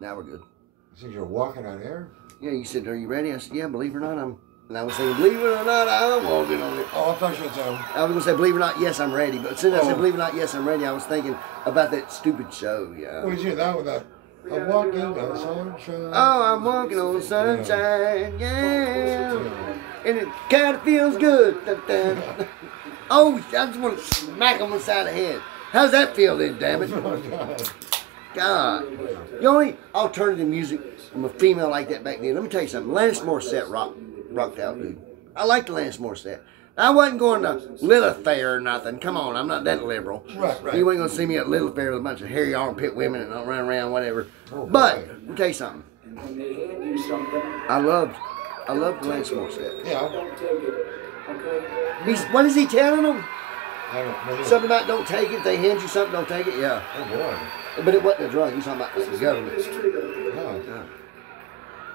Now we're good. You said you're walking on air? Yeah, you said, are you ready? I said, yeah, believe it or not, and I was saying, believe it or not, I'm walking on it. Oh, I thought you said. I was going to say, believe it or not, yes, I'm ready. But as soon as I said, believe it or not, yes, I'm ready, I was thinking about that stupid show, yeah. What was you that with that? I'm walking on sunshine. Oh, I'm walking on sunshine, yeah. And it kind of feels good. Dun, dun. Oh, I just want to smack him on the side of the head. How's that feel then, damn it? God. The only alternative music from a female like that back then, let me tell you something. Alanis Morissette rocked out, dude. I liked Alanis Morissette. I wasn't going to Lilith Fair or nothing. Come on, I'm not that liberal. Right. You ain't going to see me at Lilith Fair with a bunch of hairy armpit women and run around, whatever. But, let me tell you something. I loved Alanis Morissette. Yeah. What is he telling them? I don't know. Something about don't take it. They hand you something, don't take it. Yeah. Oh, boy. But it wasn't a drug. He's talking about the government. Yeah.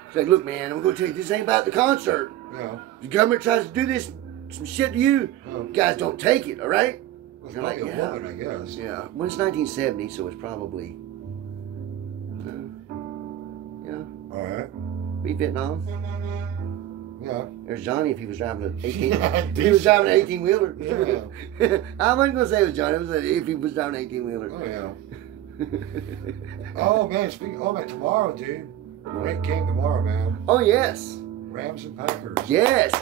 He's like, look, man, I'm going to tell you, this ain't about the concert. Yeah. The government tries to do this, some shit to you. Oh. Guys, don't take it, all right? It's You're like like, a yeah. woman, I guess. Yeah. Well, it's 1970, so it's probably, All right. be Vietnam. Yeah. There's Johnny if he was driving an 18. Yeah, he was driving an 18-wheeler. Yeah. I wasn't gonna say it was Johnny. I was like, if he was driving an 18-wheeler. Oh, yeah. Oh, man. Man, tomorrow, dude. Great game tomorrow, man. Oh yes. Rams and Packers. Yes.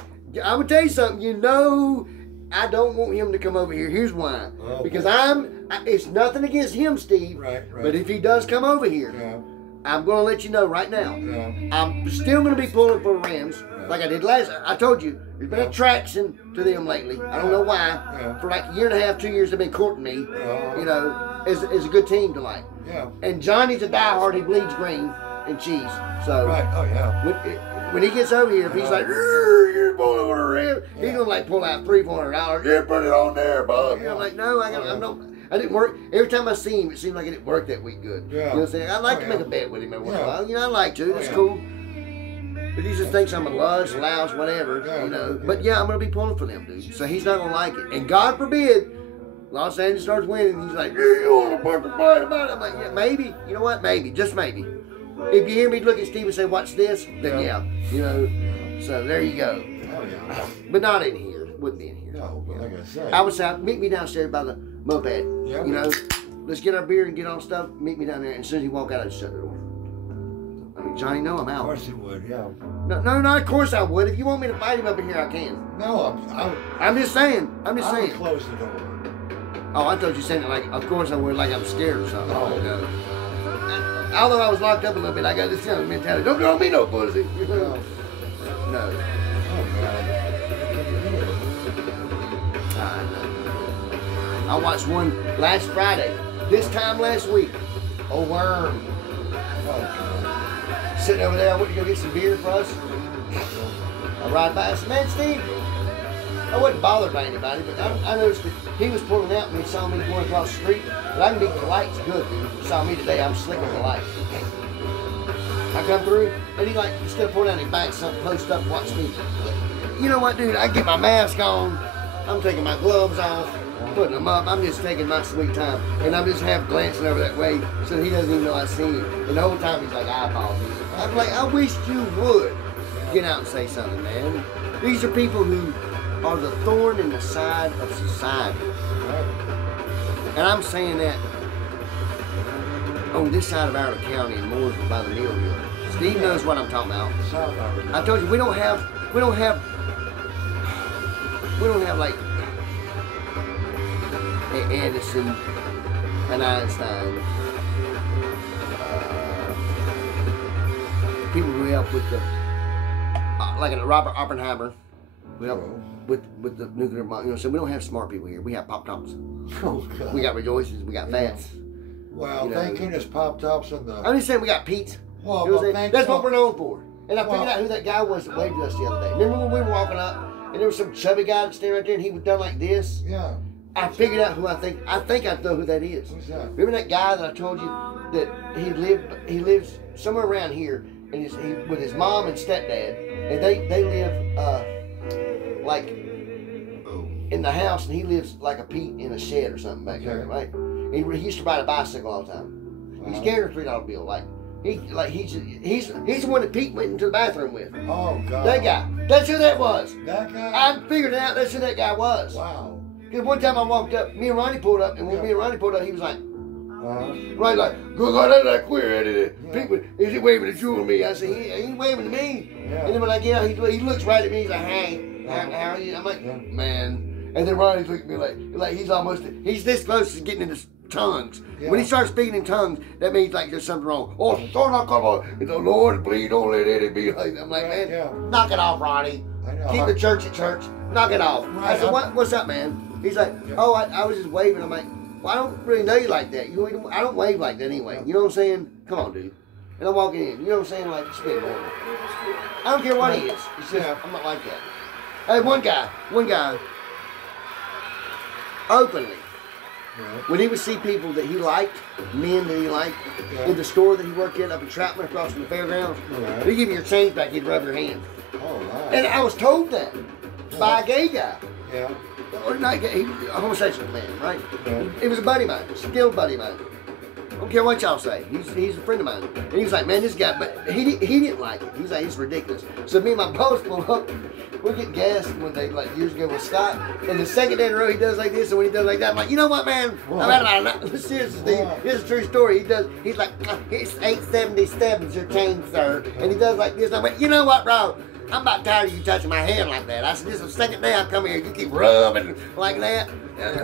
I'm gonna tell you something. You know, I don't want him to come over here. Here's why. Oh, Because boy. it's nothing against him, Steve. Right. But if he does come over here, Yeah. I'm gonna let you know right now. Yeah. I'm still gonna be pulling for the Rams. Like I did last. I told you, there's been a traction to them lately. I don't know why. Yeah. For like a year and a half, 2 years, they've been courting me. Oh. You know, as a good team to like. Yeah. And Johnny's a diehard. He bleeds green and cheese. So Right. Oh, yeah. when he gets over here, if he's like, you're pulling for the Rams, he's gonna like pull out $300-400. Yeah, put it on there, bud. Yeah. I'm like, no, I didn't work. Every time I see him, it seemed like it didn't work that week good. Yeah. You know what I'm saying? I like to make a bet with him every once in a while. You know, I like to. That's cool. But he just thinks I'm a lush, louse, whatever, you know. But yeah, I'm going to be pulling for them, dude. So he's not going to like it. And God forbid, Los Angeles starts winning. And he's like, you want to put the fight about it? I'm like, yeah, maybe. You know what? Maybe. Just maybe. If you hear me look at Steve and say, watch this, then yeah. You know. So there you go. Oh, yeah. But not in here. Wouldn't be in here. No, but like I said. I would say, meet me downstairs by the moped. Yeah. You know, let's get our beer and get on stuff. Meet me down there. And as soon as you walk out, I just shut the door. I mean, Johnny, no, I'm Of out. course he would, yeah. No, not of course I would. If you want me to fight him up in here, I can. No, I'm just saying. I would saying. close the door. Oh, I thought you saying it like, of course I would, like I'm scared or something. Oh. No. Although I was locked up a little bit, I got this kind of mentality. Don't call me no pussy. No. No. Oh, man. I watched one last Friday. This time last week. Oh, Worm. Oh, Sitting over there, I went to go get some beer for us. I ride by. I said, man, Steve, I wasn't bothered by anybody, but I noticed that he was pulling out and he saw me going across the street. But I can beat the lights good, dude. He saw me today, I'm slick on the lights. I come through, and he like, instead of pulling out, he backs something, post up, and watch me. You know what, dude? I get my mask on. I'm taking my gloves off, putting them up. I'm just taking my sweet time. And I'm just half glancing over that way so he doesn't even know I seen him. And the whole time he's like, I apologize. I'm like, I wish you would get out and say something, man. These are people who are the thorn in the side of society. And I'm saying that on this side of Arnold County in Mooresville by the Mill Hill. Steve knows what I'm talking about. I told you we don't have like an Edison, an Einstein, people who help with the like a Robert Oppenheimer. We help with the nuclear bomb. You know, so we don't have smart people here. We have pop tops. Oh, God. We got rejoices. We got fats. Well, you know. thank goodness Pop Tops and the... I'm just saying we got Pete's. Well, You know what I'm saying? thank That's God. what we're known for. And I figured out who that guy was that waved at us the other day. Remember when we were walking up and there was some chubby guy that's standing right there and he was done like this? Yeah. I figured out who I think I know who that is. Who's that? Remember that guy that I told you that he lives somewhere around here and he with his mom and stepdad and they live like in the house and he lives like a Pete in a shed or something back there, right? He used to ride a bicycle all the time. He's carrying a $3 bill, like He's the one that Pete went into the bathroom with. Oh, God. That guy. That's who that was. That guy? I figured it out. That's who that guy was. Wow. Because one time I walked up, me and Ronnie pulled up, and when me and Ronnie pulled up, he was like, Ronnie's like, go, that's that queer. People, is he waving at you or me? I said, he ain't waving to me. Yeah. And then when I get out, he looks right at me. He's like, hey, how are you? I'm like, man. And then Ronnie's looking at me like he's this close to getting into tongues. Yeah. When he starts speaking in tongues, that means like there's something wrong. Oh, son, I come on. The Lord, please don't let it be like that. I'm like, man, knock it off, Ronnie. I know. Keep the church at church. Knock it off. Right. I said, what's up, man? He's like, oh, I was just waving. I'm like, well, I don't really know you like that. I don't wave like that anyway. You know what I'm saying? Come on, dude. And I'm walking in. You know what I'm saying? Like, it's been normal. I don't care what he is. It's just, I'm not like that. Hey, one guy, openly, when he would see people that he liked, men that he liked, in the store that he worked in up in Troutman across from the fairgrounds, he'd give you your change back, he'd rub your hand. Oh, wow. And I was told that by a gay guy. Yeah. Or not gay, he was a homosexual man, right? Yeah. It was a buddy of mine, a skilled buddy of mine. I don't care what y'all say. He's a friend of mine. And he was like, man, this guy, but he didn't like it. He was like, it's ridiculous. So me and my boss pull up, we're getting gas one day, like years ago with Scott, and the second day in a row he does like this, and when he does like that, I'm like, you know what, man? I've had about enough. Seriously, Steve, this is a true story. He's like, it's 877's your change, sir. And he does like this, and I went, you know what, bro? I'm about tired of you touching my hand like that. I said, this is the second day I come here, you keep rubbing like that.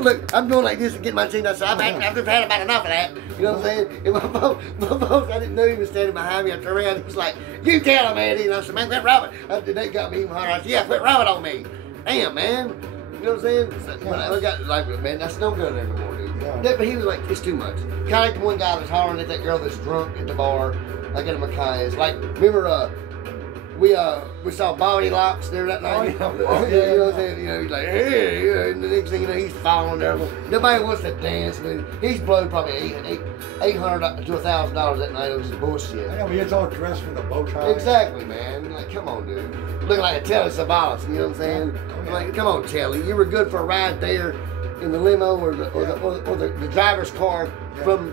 Look, I'm doing like this to get my change. I said, I've just had about enough of that. You know what I'm saying? And my boss, I didn't know he was standing behind me. I turned around, he was like, you tell him, Eddie. And I said, man, quit rubbing. They got me even harder. I said, yeah, quit rubbing on me. Damn, man. You know what I'm saying? So, when I got like, man, that's no good anymore, dude. Yeah. But he was like, it's too much. Kind of like the one guy that's hollering at that girl that's drunk at the bar, like at a Mackay's. Like, remember, we saw Bobby Locks there that night. You know what I'm saying? You know, he's like, hey, and the next thing you know, he's falling there. Nobody wants to dance. I mean, he's blowed probably $800 to $1,000 that night. It was just bullshit. I know, he was all dressed with a bow tie. Exactly, man. Like, come on, dude. Looking like a Telly Savalas, you know what I'm saying? Yeah. Like, come on, Telly. You were good for a ride there in the limo or the driver's car from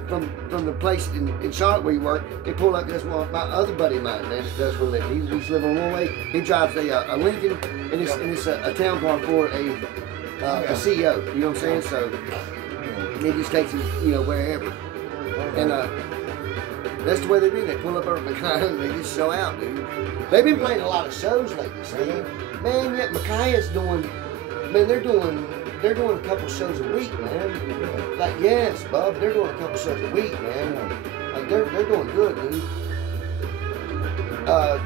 the place in Charlotte where you work. They pull up. That's my other buddy of mine, man, that does for a living. He used to live on one way. He drives a Lincoln, and it's a town car for a CEO. You know what I'm saying? So he just takes him, you know, wherever. And that's the way they do. They pull up over Micaiah and they just show out, dude. They've been playing a lot of shows lately, Steve. Man, yet Micaiah's doing. Man, they're doing a couple shows a week, man. Like, yes, Bub, they're doing a couple shows a week, man. Like, they're doing good, dude.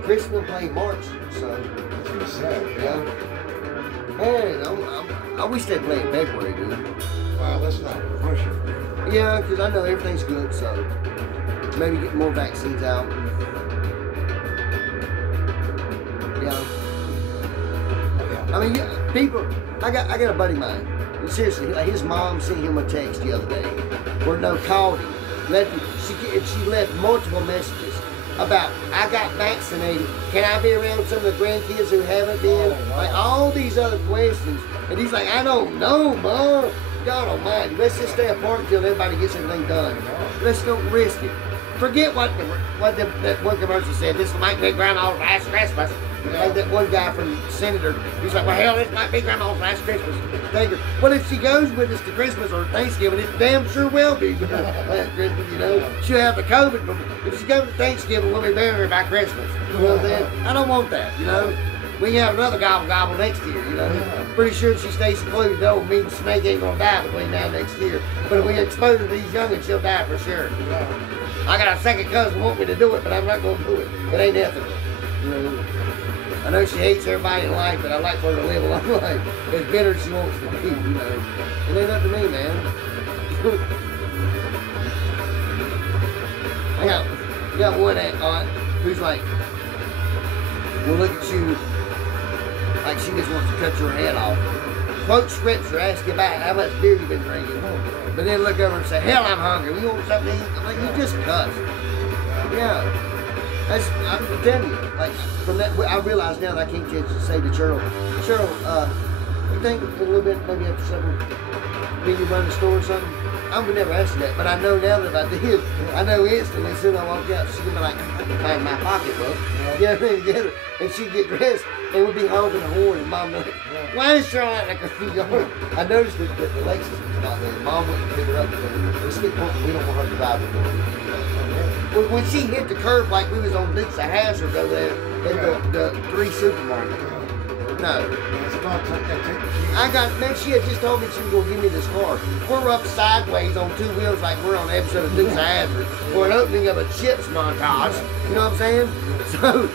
Chris will play March, so. That's what he said. Yeah. Man, I wish they'd play in February, dude. Well, let's not push it. Yeah, because I know everything's good, so maybe get more vaccines out. Yeah. I mean, people. I got a buddy of mine. Seriously, like his mom sent him a text the other day where no called him. She left multiple messages about, I got vaccinated. Can I be around some of the grandkids who haven't been? Like all these other questions. And he's like, I don't know, Mom. God almighty. Let's just stay apart until everybody gets everything done. Let's don't risk it. Forget what that one commercial said. This might be Grandma's last Christmas. Like that one guy from Senator, he's like, well, hell, this might be Grandma's last Christmas. Well, if she goes with us to Christmas or Thanksgiving, it damn sure will be last Christmas, you know. She'll have the COVID. If she goes to Thanksgiving, we'll be burying her by Christmas. You know what I'm saying? I don't want that, you know. We can have another gobble next year, you know. Pretty sure if she stays secluded, though, me and Snake ain't gonna die between now and next year. But if we expose her to these youngins, she'll die for sure. I got a second cousin who want me to do it, but I'm not gonna do it. It ain't ethical. You know. I know she hates everybody in life, but I like for her to live a long life. As bitter as she wants to be, you know. It ain't up to me, man. I got one aunt who's like, will look at you like she just wants to cut your head off. Quote scripture, ask you about how much beer you've been drinking. But then look over and say, hell, I'm hungry. You want something to eat? I'm like, you just cuss. Yeah. I'm telling you, like, from that, I realize now that I can't say to Cheryl, you think a little bit, maybe after supper, maybe you run the store or something? I would never ask her that, but I know now that I did. I know instantly. As soon as I walk out, she'd be like, I can find my pocketbook. You know what I mean? Get her, and she'd get dressed and we'd be honking the horn, and Mom would be like, why is she out like a yard? I noticed that the Lexus was not there. Mom wouldn't pick her up because it's getting point we don't want her to drive anymore. When she hit the curb like we was on Dukes of Hazzard over there at the 3 supermarket. No. Man, she had just told me she was going to give me this car. We're up sideways on 2 wheels like we're on an episode of Dukes of Hazzard or an opening of a Chips montage. You know what I'm saying? So,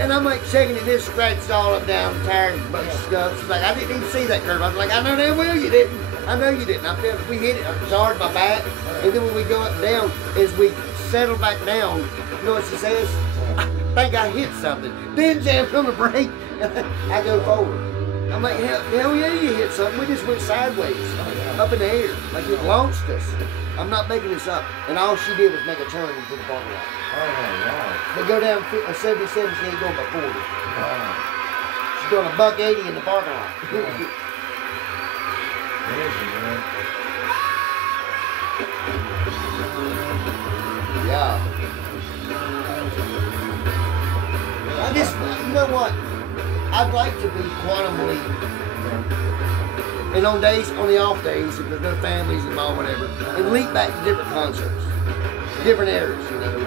and I'm like checking it, this scratched all up down, tired, and bunch of stuff. She's like, I didn't even see that curve. I was like, I know damn well you didn't. I know you didn't. I felt we hit it, I jarred my back. And then when we go up and down, as we settle back down, you know what she says? I think I hit something. Then jammed on the brake. I go forward. I'm like, hell yeah, you hit something. We just went sideways, up in the air, like it launched us. I'm not making this up. And all she did was make a turn into the parking lot. Oh, wow. They go down 77, she ain't going by 40. Wow. She's doing $1.80 in the parking lot. Crazy, man. Yeah. I just, you know what? I'd like to be quantum leap. And on the off days, if there's no families involved, whatever, and leap back to different concerts, different eras, you know.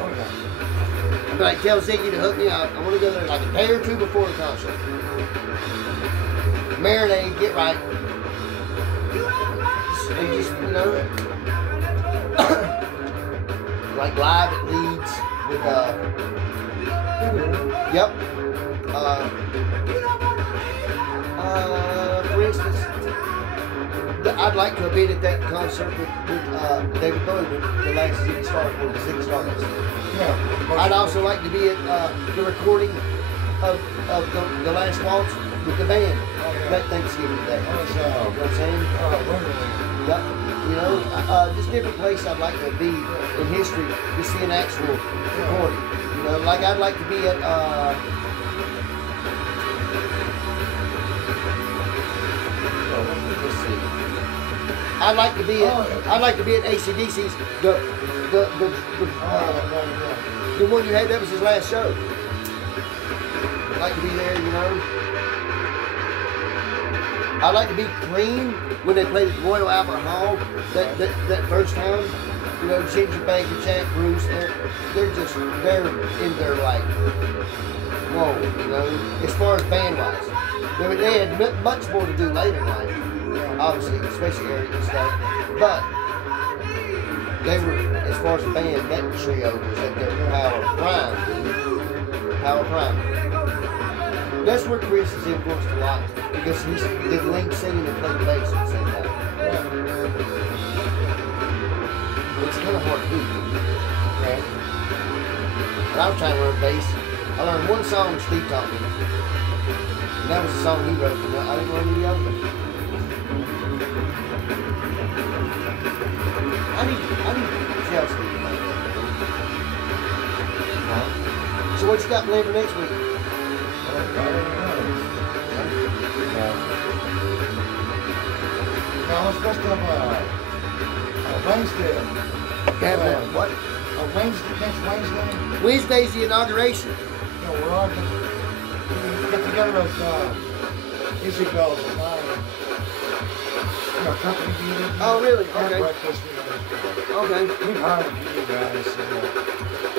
I'd be like, tell Ziggy to hook me up. I want to go there like a day or two before the concert. Marinade, get right. And just, you know, like live at Leeds with, yep. For instance, I'd like to have been at that concert with David Bowie, the last Ziggy Stardust, or the Ziggy Stardust. Yeah. I'd also like to be at the recording of the last waltz with the band that Thanksgiving Day. You know what I'm saying? Yep. You know, just different place I'd like to be in history to see an actual recording. You know, like I'd like to be at let's see. I'd like to be at AC/DC's the one you had. That was his last show. I'd like to be there, you know. I'd like to be Cream when they played at Royal Albert Hall that first time. You know, Ginger Baker, Jack Bruce, they're in their like, whoa, you know, as far as band wise. They had much more to do later in life, obviously, especially Eric and stuff. But they were, as far as the band, that trio was at their power prime, dude. Power prime. That's where Chris is influenced a lot, because he did lead singing and played bass at the same time. It's kind of hard to do. Okay. When I was trying to learn bass, I learned one song Steve taught me. And that was the song he wrote. And I didn't learn any other one. I need to tell Steve about that. So what you got planned for next week? I was supposed to have Wednesday. What? Next Wednesday. Wednesday's the inauguration. You know, we're all we get together at Isabel's at 9. You know, company meeting. Oh, really? Have Okay. breakfast. Okay. We've hired a few guys. So,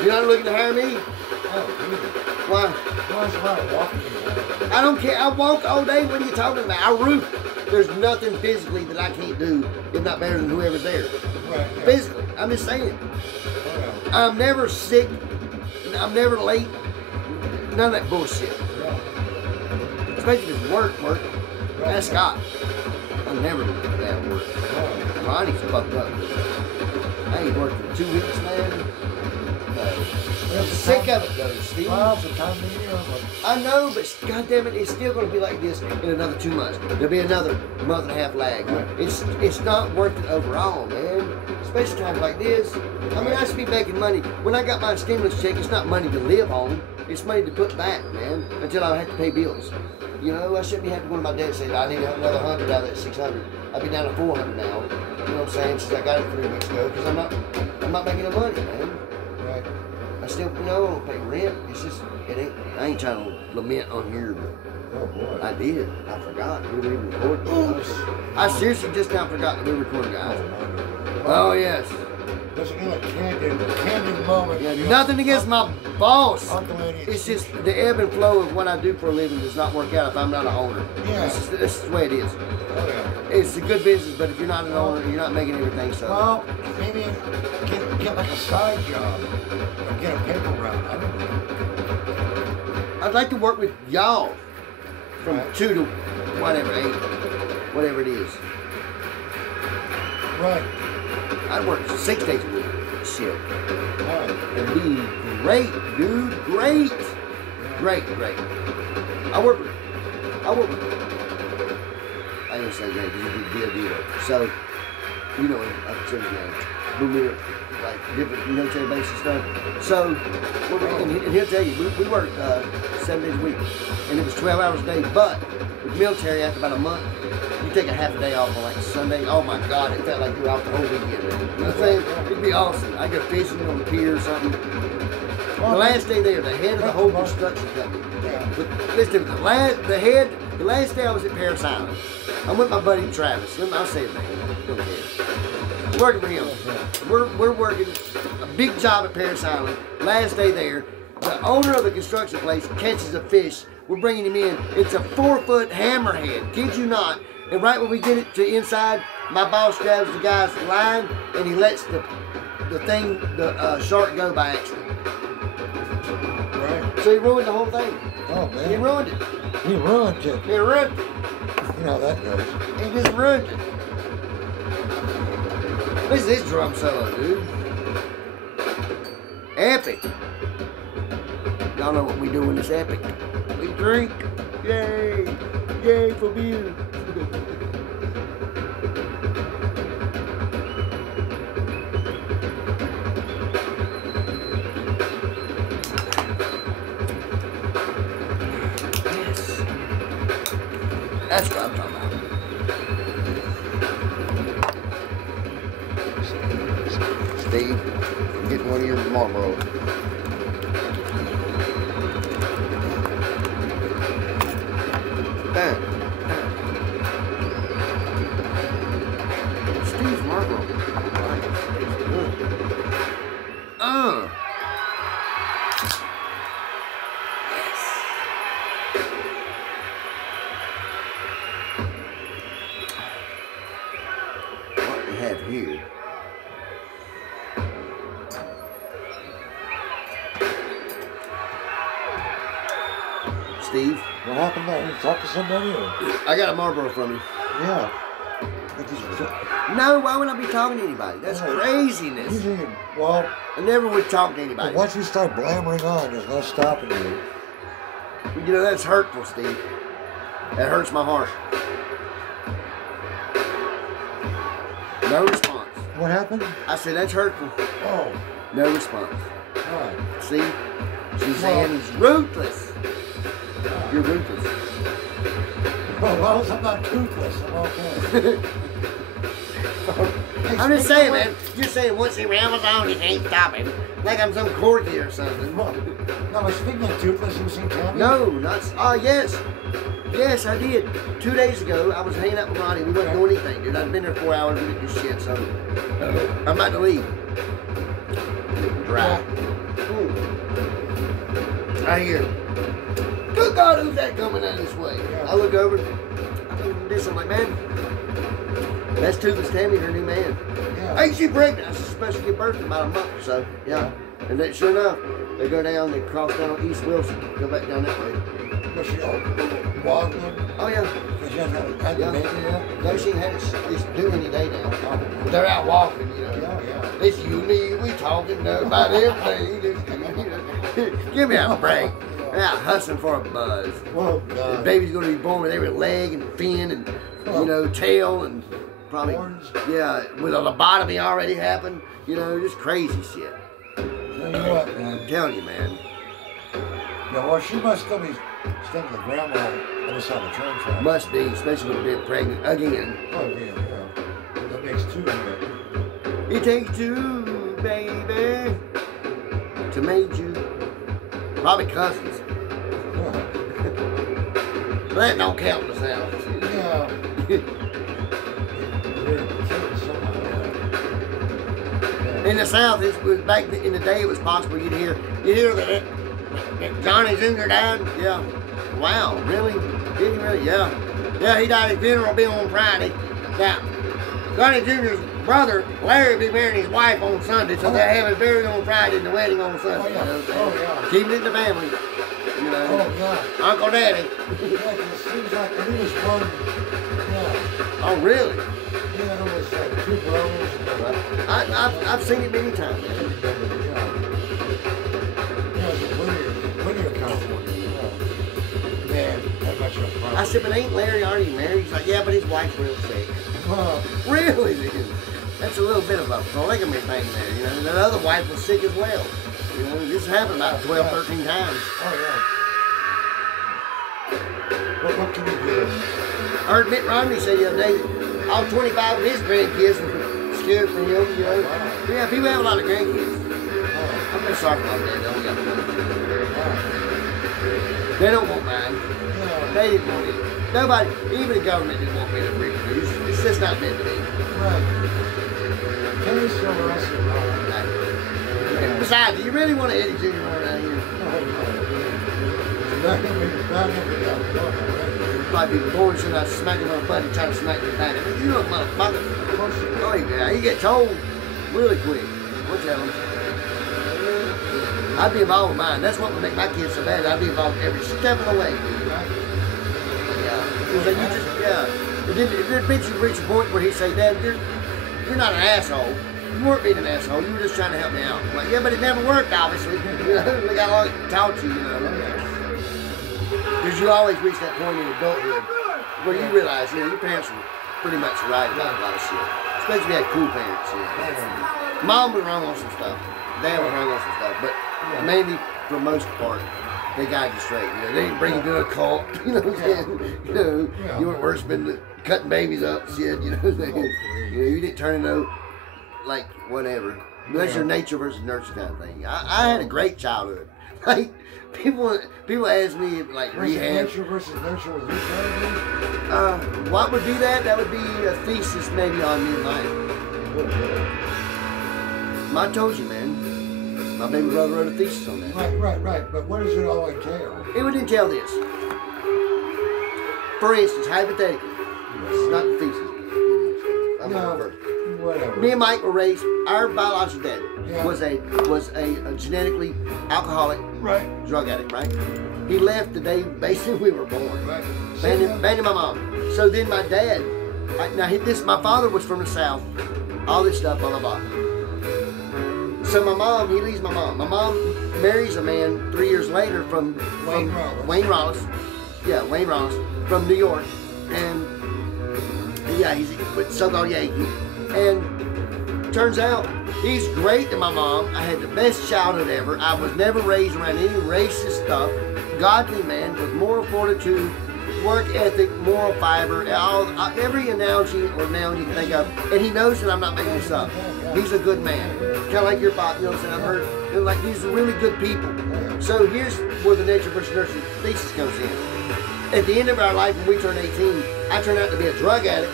You're not looking to hire me? oh, really? Why? What's about walking? I don't care. I walk all day. What are you talking about? I root. There's nothing physically that I can't do, if not better than whoever's there. Right, yeah. Physically. I'm just saying. Oh, yeah. I'm never sick. I'm never late. None of that bullshit. Yeah. Especially if it's work. Ask Scott. I'm never doing that work. Oh, Ronnie's fucked up. I ain't worked for 2 weeks, man. No. I'm sick of it though, Steve. well, it's the time of the year. I know, but goddammit, it's still going to be like this in another 2 months. There'll be another month and a half lag. It's not worth it overall, man. Especially times like this. I mean, I should be making money. When I got my stimulus check, it's not money to live on. It's money to put back, man, until I have to pay bills. You know, I shouldn't be having to go to my dad and say, I need another 100 out of that 600. I I'll be down to 400 now. You know what I'm saying? Since I got it 3 weeks ago, because I'm not making no money, man. Right. I still, you know, I don't pay rent. It's just, I ain't trying to lament on here, but Oh boy. I did. I forgot. We were even recording. Oops. I seriously just now forgot that we were recording, guys. Oh, Oh, yes. there's a candid moment. Yeah, nothing against my boss. Uncle Eddie. It's just the ebb and flow of what I do for a living does not work out if I'm not an owner. Yeah. This is the way it is. Oh yeah. It's a good business, but if you're not an owner, you're not making everything so. Well, maybe get like a side job or get a paper route. I don't know. I'd like to work with y'all from Right. 2 to whatever, 8, whatever it is. Right. I'd work 6 days a week. Shit. Right. It'd be great, dude. Great. Great. I work with I ain't gonna say great because it'd be a deal. So, you know, I've said his name. We're like different military bases and stuff. So, and he'll tell you, we worked 7 days a week, and it was 12 hours a day. But with military, after about a month, you take a half a day off on like Sunday. Oh my God, it felt like you were out the whole weekend. Man. You know what I'm saying? It'd be awesome. I go fishing on the pier or something. The last day there, the head of the whole construction company. But listen, the last day I was at Paris Island. I'm with my buddy Travis. I'll say his name. Don't care. Working for him. We're working a big job at Paris Island. Last day there, the owner of the construction place catches a fish. We're bringing him in. It's a 4-foot hammerhead. Kid you not. And right when we get it to inside, my boss grabs the guy's line and he lets the shark go by accident. Right. So he ruined the whole thing. Oh He man. ruined it. He ruined it. He ruined it. You know how that goes. He just ruined it. Listen to this drum solo, dude. Epic. Y'all know what we do when it's epic. We drink. Yay. Yay for beer. Yes. That's what I'm talking about. Steve, I'm getting one of your Marlboro. Bam. Steve's Marlboro. Right, it's good. Yes. What we have here. Steve, What happened there? You talked to somebody or? I got a Marlboro from you. Yeah. No, why would I be talking to anybody? That's craziness. Usually, well, I never would talk to anybody. once you start blammering on, there's no stopping you. You know, that's hurtful, Steve. That hurts my heart. No response. What happened? I said, that's hurtful. Oh, No response. all right. See? She's saying he's ruthless. You're ruthless. Well, as long as I'm not toothless, I'm okay. I'm just saying, man. You're saying once he rambles on, he can't stop him. Like I'm some corgi or something. Well, no, but speaking of toothless, you seen Tammy? No, not. Yes. Yes, I did. 2 days ago, I was hanging out with Ronnie. We wasn't doing anything, dude. I'd been there 4 hours. We didn't do shit, so I'm about to leave. Dry. Ooh. I hear. Good God, who's that coming down this way? I look over. I'm like, man, that's Toothless Tammy, her new man. Yeah. Ain't she pregnant? I was supposed to give birth in about a month or so. Yeah. And then, sure enough, they go down, they cross down on East Wilson, go back down that way. Was she Wildwood? Oh, yeah. Because she hasn't had the Yeah. baby yet? No, she had it. It's due any day now. But they're out walking, you know. Yeah, yeah. It's you and me. We talking about everything. Give me a break. They're out hustling for a buzz. Oh, The God. baby's going to be born with every leg and fin and, you know, tail and probably, Horns. yeah, with a lobotomy already happened. You know, just crazy shit. Tell you what, man. I'm telling you, man. Yeah, well, she must still be sticking the grandma on the side of the train track. Must be, especially with being pregnant again. Oh, yeah. That makes two of it. It takes two, baby, to make you. Probably cousins. That don't count in the South. Yeah. In the South, it was back in the day. It was possible you'd hear that Johnny Jr. died. Yeah. Wow. Really? Did he really? Yeah. Yeah. He died. His funeral will be on Friday. Now, Johnny Jr.'s brother Larry will be marrying his wife on Sunday, so they have his burial on Friday and the wedding on Sunday. Oh yeah. Oh yeah. Keeping it in the family. You know. Oh yeah. Uncle Daddy. Yeah, it seems like he was one. Yeah. Oh really? Yeah, it was like two brothers. I've seen it many times. Man. Yeah, it was Whittier, California. Yeah. Man, that much of a problem. I said, but ain't Larry already married? He's like, yeah, but his wife's real sick. Really, dude? That's a little bit of a polygamy thing there, you know. The other wife was sick as well. You know, this happened about 12, 13 times. Oh, yeah. What can you do? I heard Mitt Romney say the other day that all 25 of his grandkids were scared for him, you know. Wow. Yeah, people have a lot of grandkids. Oh. I'm just sorry about that. They don't got money. Wow. They don't want mine. Yeah. They didn't want it. Nobody, even the government didn't want me to reproduce. It's just not meant to be. Right. Kenny's still wrestling. And besides, do you really want to Eddie Jr. around here? Probably be bored sitting out smacking on a buddy trying to smack me back. You look motherfucker. Oh yeah, he gets old really quick. We'll tell him. I'd be involved with mine. That's what would make my kids so bad. I'd be involved every step of the way. Because you just, yeah. It did eventually reach a point where he'd say, Dad, you're not an asshole. You weren't being an asshole. You were just trying to help me out. I'm like, yeah, but it never worked, obviously. You know, look how long it taught you, you know. Because you always reach that point in adulthood where you realize, you know, your parents were pretty much right about a lot of shit. Especially if you had cool parents, you know. Mom was wrong on some stuff. Dad was wrong on some stuff. But mainly, for the most part, they guide you straight. You know, they didn't bring you to a cult. You know what I'm saying? You know, you weren't worse than cutting babies up and shit. You know what I'm saying? You know, you didn't turn into like whatever. That's your nature versus nurture kind of thing. I had a great childhood. Like people ask me like rehab. Nature versus nurture with your childhood? What would be that? That would be a thesis maybe on me and mine. I told you, man. My baby brother wrote a thesis on that. Right. But what does it all entail? It would entail this. For instance, hypothetically, this is not the thesis. I'm No, first. whatever. Me and Mike were raised. Our biological dad Yeah. was a genetically alcoholic drug addict. Right. He left the day basically we were born. Right. Abandoned my mom. So then my dad. My father was from the South. All this stuff, blah blah blah. So my mom, he leaves my mom. My mom marries a man 3 years later from Wayne Rollis. Yeah, Wayne Rollis from New York, and yeah, he's with so-called Yankee. And turns out he's great to my mom. I had the best childhood ever. I was never raised around any racist stuff. Godly man with moral fortitude, work ethic, moral fiber, every analogy or noun you can think of. And he knows that I'm not making this up. He's a good man. Kind of like your father, you know what I'm saying? I've heard, you know, like these are really good people. So here's where the nature versus nurture thesis comes in. At the end of our life, when we turn 18, I turned out to be a drug addict,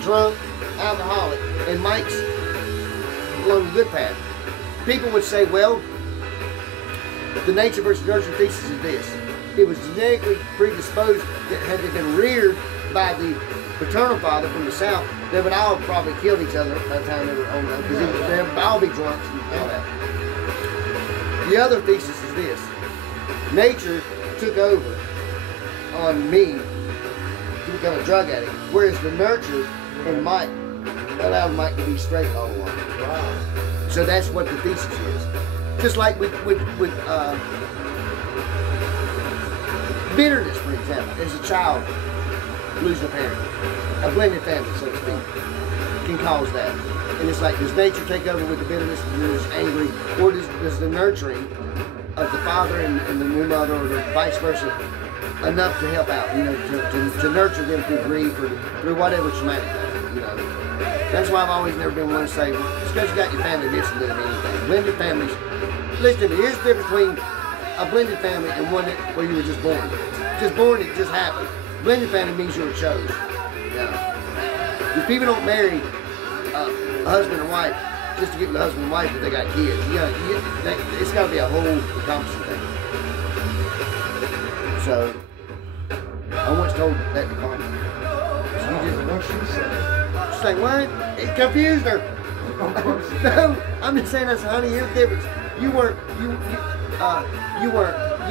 drunk, alcoholic, and Mike's along the good path. People would say, well, the nature versus nurture thesis is this. It was genetically predisposed that had they been reared by the paternal father from the South, they would all probably killed each other by the time they were old enough because they would all be drunks and all that. The other thesis is this. Nature took over on me to become a drug addict, whereas the nurture and Mike allowed Mike to be straight all along. Wow. So that's what the thesis is. Just like with bitterness, for example, as a child losing a parent, a blended family, so to speak, can cause that. And it's like, does nature take over with the bitterness and you're just angry, or does the nurturing of the father and the new mother, or the vice versa, enough to help out, you know, to nurture them through grief or through whatever traumatic thing, you know. That's why I've always never been one to say, well, just because you got your family, this and that, anything. Blended families, listen to me, here's the difference between a blended family and one where you were just born. Just born, it just happened. Blended family means you were chosen. You know. Because people don't marry a husband and wife just to get with the husband and wife if they got kids. It's got to be a whole encompassing thing. So, I once told that to Carmen. What she said. She's like, what? It confused her. No, I'm just saying, I said, honey, here's the difference. You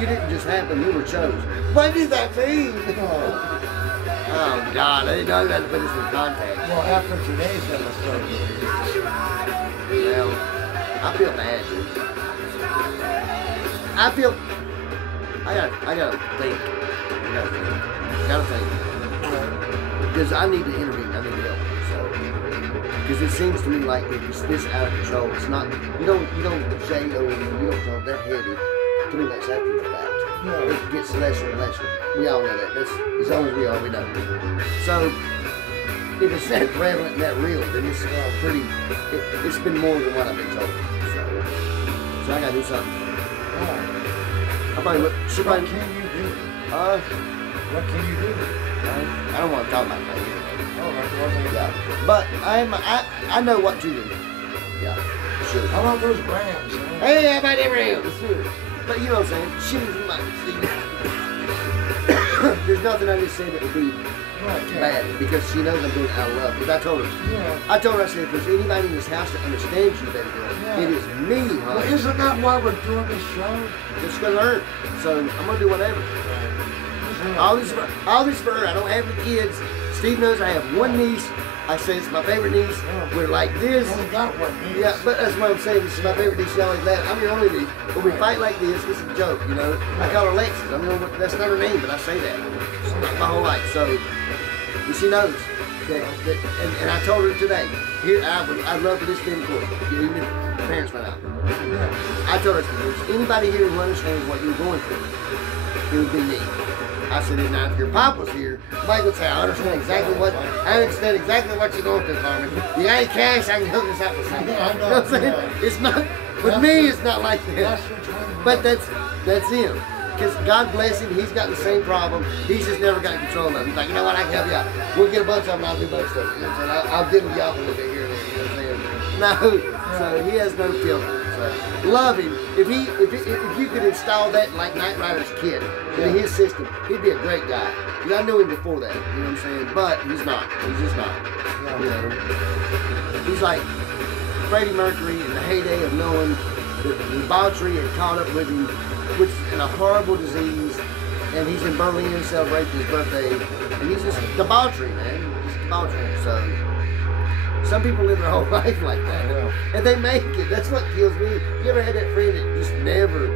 didn't just happen, you were chosen. What does that mean? Oh God, I didn't know that, to put this in context. Well, after today's episode. Well, I feel bad, dude. I gotta think. Gotta think. Because I need to intervene, I need to help. So, because it seems to me like if it's this out of control, it's not, you don't jail, you don't know that heavy. 3 months after the fact. Yeah. It gets lesser and lesser. We all know that. That's as long as we are, we know. So if it's that prevalent and that real, then it's pretty. It's been more than what I've been told. So I gotta do something. Yeah. I probably should What probably. can you do? What can you do? I don't want to talk about that anyway. Oh, that's one thing. Yeah, but I know what to do. Yeah, sure. How about those Rams? Huh? Hey, how about them Rams? But you know what I'm saying? She was my there's nothing I just said that would be bad because she knows I'm doing it out of love. Because I told her, I said, if there's anybody in this house that understands you, baby girl, it is me, honey. Well, isn't that why we're doing this show? Just gonna learn. So I'm gonna do whatever. All this for her. I don't have any kids. Steve knows I have one niece. I say it's my favorite niece. We're like this. I only got one niece. Yeah, but that's what I'm saying. This is my favorite niece. She always laugh. I'm your only niece. But we fight like this. This is a joke, you know. I call her Lexus. I mean, that's not her name, but I say that my whole life. So, and she knows. And I told her today. Here, I'd love for this to be recorded. Even if the parents went out. I told her, if there's anybody here who understands what you're going through, it would be me. I said, now if your pop was here, Mike would say, I understand exactly what you're going through, Carmen. You got any cash, I can hook this up with something. You know what I'm saying? It's not, with me, it's not like that. But that's him. Because God bless him, he's got the same problem. He's just never got control of it. He's like, you know what, I can help you out. We'll get a bunch of them, I'll do most of it. You know what I'm saying? I'll diddle you off a little bit here and there. You know what I'm saying? No, so he has no filter. So love him. If you could install that like Knight Rider's kid in his system, he'd be a great guy. I knew him before that, you know what I'm saying? But he's not. He's just not. You know, he's like Freddie Mercury in the heyday of knowing that the debauchery had caught up with him, which is in a horrible disease, and he's in Berlin celebrating his birthday, and he's just debauchery, man. Just debauchery. So some people live their whole life like that, and they make it. That's what kills me. You ever had that friend that just never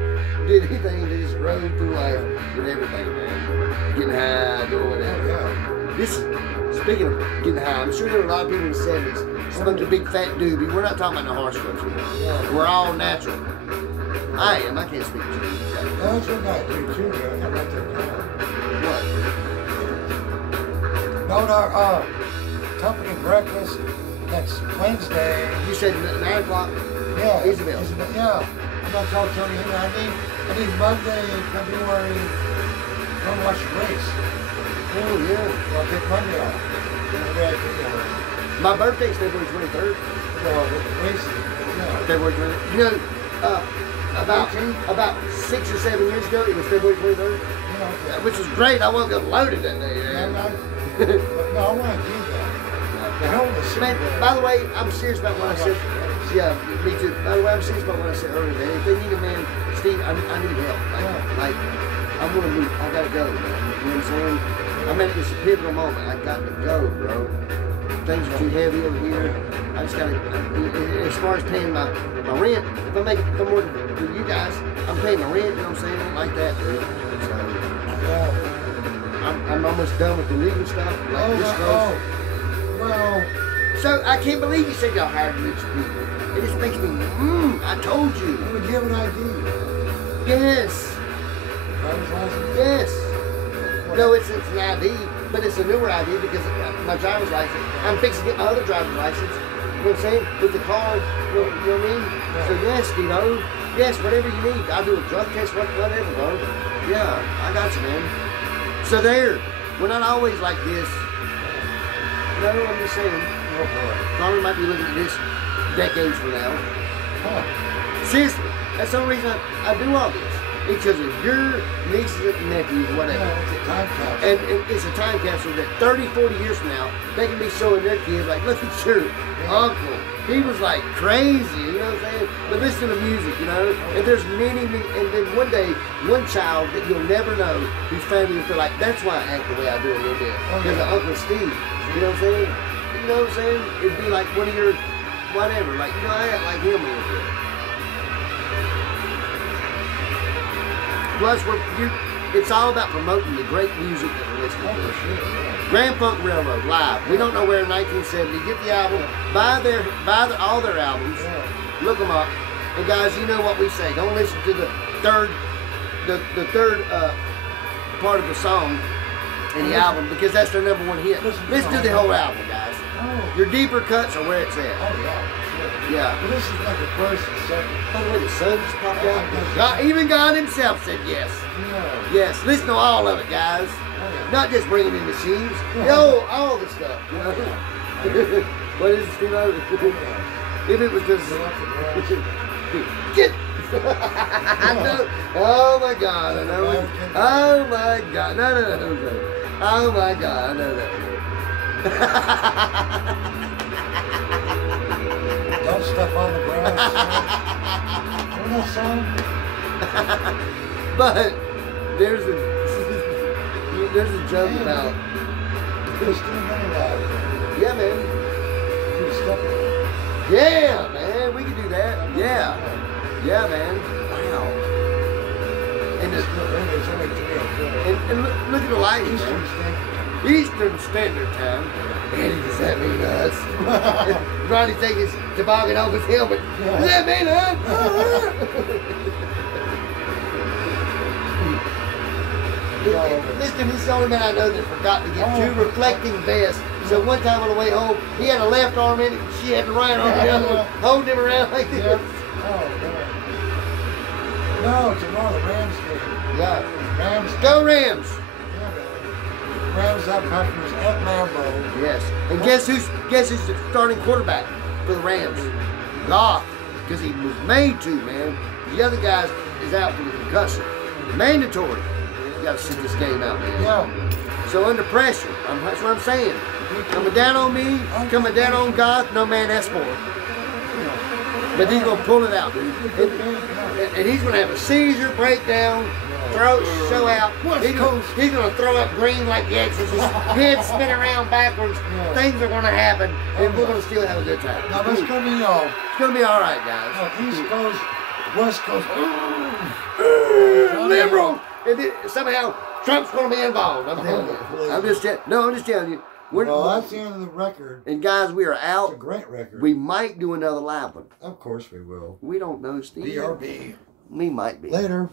did anything? They just rode through life with everything, man. Getting high, doing whatever. Speaking of getting high, I'm sure there were a lot of people in the 70s smoked a big fat doobie. We're not talking about no harsh drugs here. We're all natural. I am. I can't speak to you. That's what I do too, man. I write that down. What? No, our company breakfast next Wednesday. You said 9 o'clock? Yeah. Isabel. Yeah. I'm not talking to you. I need Monday, February. Don't watch the race. Oh, yeah. So I'll take Monday off. My birthday's February 23rd. Well, with the race, yeah. February 23rd. You know, about 6 or 7 years ago, it was February 23rd. Yeah, Which was great. I wasn't going to load it that day. no, I want to do that. Man, by the way, I'm serious about what I said. Yeah, me too. By the way, I'm serious about what I said earlier, man. If they need a man, Steve, I need help. Like, I'm going to move. I got to go, man. You know what I'm saying? I'm at this pivotal moment. I got to go, bro. Things are too heavy over here. I just got to, as far as paying my rent, if I'm working for you guys, I'm paying my rent, you know what I'm saying? I don't like that, dude. So, I'm almost done with the legal stuff. Like this goes. Well, so I can't believe you said y'all hired rich people. It just makes me, I told you. let me give an idea. Yes. Driver's license? Yes. No, it's an ID, but it's a newer ID because my driver's license. I'm fixing to get my other driver's license. You know what I'm saying? With the car. You know what I mean? Yeah. So yes, Steve-O. Yes, whatever you need. I'll do a drug test, whatever, bro. Yeah, I got you, man. So there. We're not always like this. No, I'm just saying. Oh boy. Probably might be looking at this decades from now. Huh. Seriously, that's the only reason I do all this. Because of your nieces and nephews, whatever. Yeah, it's a time capsule. And it's a time capsule that 30, 40 years from now, they can be showing their kids, like, look at your uncle. He was like crazy, you know what I'm saying? But listen to music, you know? And there's many, and then one day, one child that you'll never know, whose family will feel like, that's why I act the way I do a little bit. Because of Uncle Steve. You know what I'm saying? You know what I'm saying? It'd be like one of your, whatever, like, you know, I act like him a little bit. Plus, it's all about promoting the great music that we're listening to. Sure, yeah. Grand Funk Railroad live. We don't know where in 1970. Get the album. Buy all their albums. Yeah. Look them up. And guys, you know what we say. Don't listen to the third part of the song in the album because that's their number one hit. Listen to the whole album, guys. Oh. Your deeper cuts are where it's at. Oh yeah. Sure. Yeah. Well, this is like the first and second. By the way, the sun just popped out. Even God himself said yes. Yeah. Yes, listen to all of it, guys. Oh, yeah. Not just bringing in the sheaves. Yo, all the stuff. You know? What is it, Steve-O? If it was just... Get... I know. Oh, my God. I know it. Oh, my God. No. Oh, my God. I know that. Don't step on the grass. Remember that song? But there's a joke about... There's too many live. Yeah, man. You step on it. Yeah, man. We can do that. Yeah. Yeah, man. Wow. And, It's only 3:04. and look at the lighting, Eastern man. Standard. Eastern Standard Time. Andy, does that mean us? Ronnie's taking his toboggan off his helmet. Does that mean us? Listen, he's the only man I know that forgot to get two reflecting vests. So one time on the way home, he had a left arm in it and she had the right arm in the other one, holding him around like this. Oh, man. No, tomorrow the Rams game. Yeah. Rams. Go Rams! Yeah, man. Rams out Packers at Lambeau. Yes. And guess who's the starting quarterback for the Rams? Goff. Because he was made to, man. The other guy is out for the concussion. Mandatory. You got to sit this game out, man. Yeah. So under pressure, that's what I'm saying. Coming down on me, coming down on Goff, no man that's for it. But he's going to pull it out, dude. And he's going to have a seizure, breakdown, throat show out. He's going to throw up green like the Exorcist, head spin around backwards. Things are going to happen, and we're going to still have a good time. Now, that's going to be It's going to be all right, guys. East Coast, West Coast. Liberal. And then somehow Trump's going to be involved. I'm telling you. I'm just telling you. Well, that's the end of the record. And guys, we are It's a out. great record. We might do another live one. Of course we will. We don't know, Steve. BRB. We might be. Later.